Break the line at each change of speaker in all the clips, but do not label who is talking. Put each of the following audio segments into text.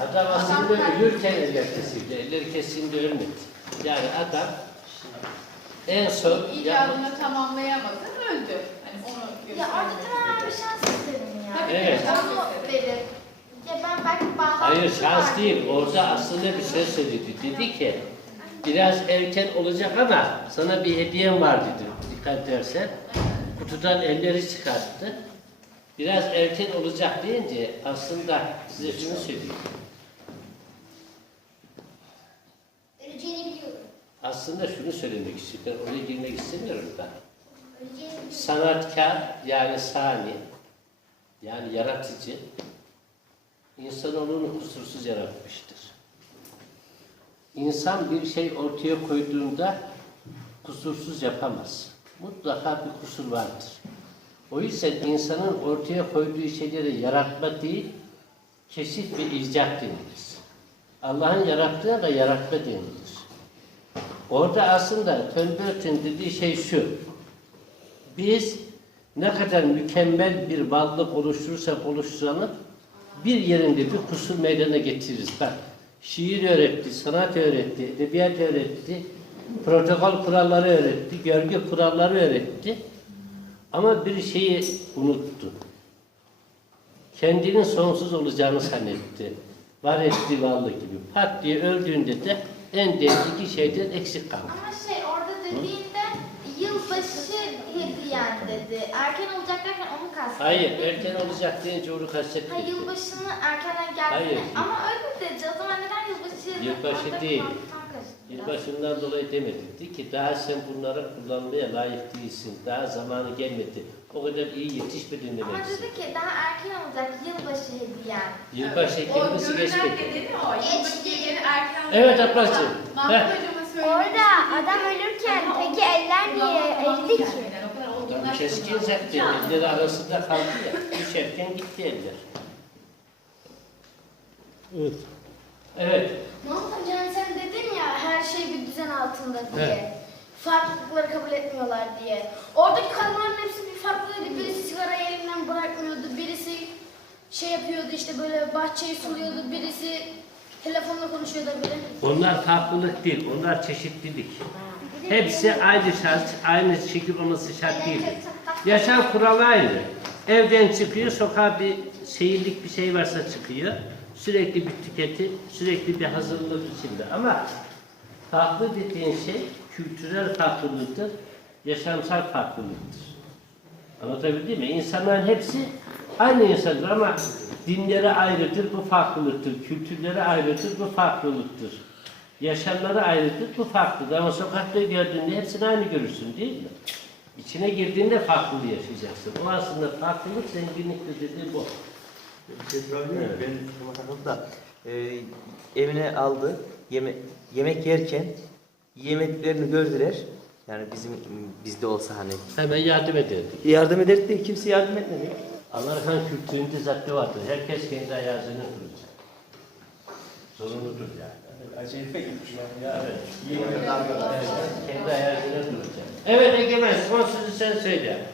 Adam aslında Adamdan ölürken eller kesildi. Eller kesildi ölmedi. Yani adam en son
icabını yalnız... tamamlayamadı öldü.
Yani ya orada yani. evet. evet. tamamen bir şans istedim ya. Evet. ben belki bağlantı
Hayır şans değil. Vardı. Orada aslında bir şey söyledi. Dedi ki biraz erken olacak ama sana bir hediyem var dedi. Dikkat edersen. Kutudan evet. elleri çıkarttı biraz erken olacak deyince aslında size şunu söyleyeyim. Aslında şunu söylemek istiyorum. Oraya girmek istemiyorum ben. Sanatkar yani sani yani yaratıcı insan insanoğlunu kusursuz yaratmıştır. İnsan bir şey ortaya koyduğunda kusursuz yapamaz. Mutlaka bir kusur vardır. O yüzden insanın ortaya koyduğu şeyleri yaratma değil, kesit bir icat denilir. Allah'ın yarattığı da yaratma denilir. Orada aslında Tönbert'in dediği şey şu, biz ne kadar mükemmel bir varlık oluşturursak oluşturalım, bir yerinde bir kusur meydana getiririz. Bak, şiir öğretti, sanat öğretti, edebiyat öğretti, protokol kuralları öğretti, görgü kuralları öğretti. Ama bir şeyi unuttu. Kendinin sonsuz olacağını sanetti, Var etti varlık gibi. Pat diye öldüğünde de en değerli iki şeyden eksik kaldı.
Ama şey orada dediğinde Hı? yılbaşı dedi yani dedi. Erken olacak derken onu kastetti.
Hayır, Hayır erken olacak diye onu kastetti. Ha,
yılbaşını erkenden geldi. Hayır. Ama öyle dedi. O zaman neden yılbaşı? Yılbaşı
değil. Kaldı? Biz başından dolayı demedik. De ki daha sen bunları kullanmaya layık değilsin. Daha zamanı gelmedi. O kadar iyi yetişmedin demek Ama dedi
ki daha erken olacak yani. yılbaşı hediyem. Evet.
Yılbaşı hediyem nasıl geçmedi? O görünen de
dedi mi o? Geçti. Şey. Yılbaşı erken olacak.
Evet ablacığım.
Orada adam ölürken peki eller niye eridi ki?
keskin zetti. Eller arasında kaldı ya. Üç gitti eller. Evet. Evet.
Ne yapacaksın sen dedi? şey bir düzen altında diye. Evet. Farklılıkları kabul etmiyorlar diye. Oradaki kadınların hepsi bir farklıydı. Hı. Birisi sigara elinden bırakmıyordu. Birisi şey yapıyordu işte böyle bahçeyi suluyordu. Birisi telefonla konuşuyordu biri.
Onlar farklılık değil. Onlar çeşitlilik. Hı. Hepsi Hı. aynı şart, aynı şekil olması şart Aynen. değil. Yaşam kuralı aynı. Evden çıkıyor, sokağa bir seyirlik bir şey varsa çıkıyor. Sürekli bir tüketi, sürekli bir hazırlık içinde. Ama Farklı dediğin şey kültürel farklılıktır, yaşamsal farklılıktır. Anlatabildim mi? İnsanların hepsi aynı insandır ama dinlere ayrıdır bu farklılıktır, kültürlere ayrıdır bu farklılıktır. Yaşamları ayrıdır bu farklıdır ama sokakta gördüğünde hepsini aynı görürsün değil mi? İçine girdiğinde farklı yaşayacaksın. O aslında bu aslında farklılık zenginlik dediği bu.
Bir şey evet. Ben, de. ben da, e, evine evet. aldı yeme yemek yerken yemeklerini gördüler. Yani bizim bizde olsa hani.
Hemen yardım ederdik.
Yardım, yardım ederdik de kimse yardım etmedi.
Amerikan kültüründe zaten vardır. Herkes kendi ayağını kuracak. Zorunludur yani.
Evet. Acayip bir ya, ya. evet.
şey. Evet. Kendi ayarlarını duracak. Evet Egemen, son sözü sen söyle.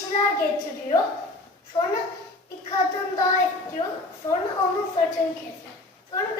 kişiler getiriyor. Sonra bir kadın daha istiyor. Sonra onun saçını kesiyor. Sonra böyle...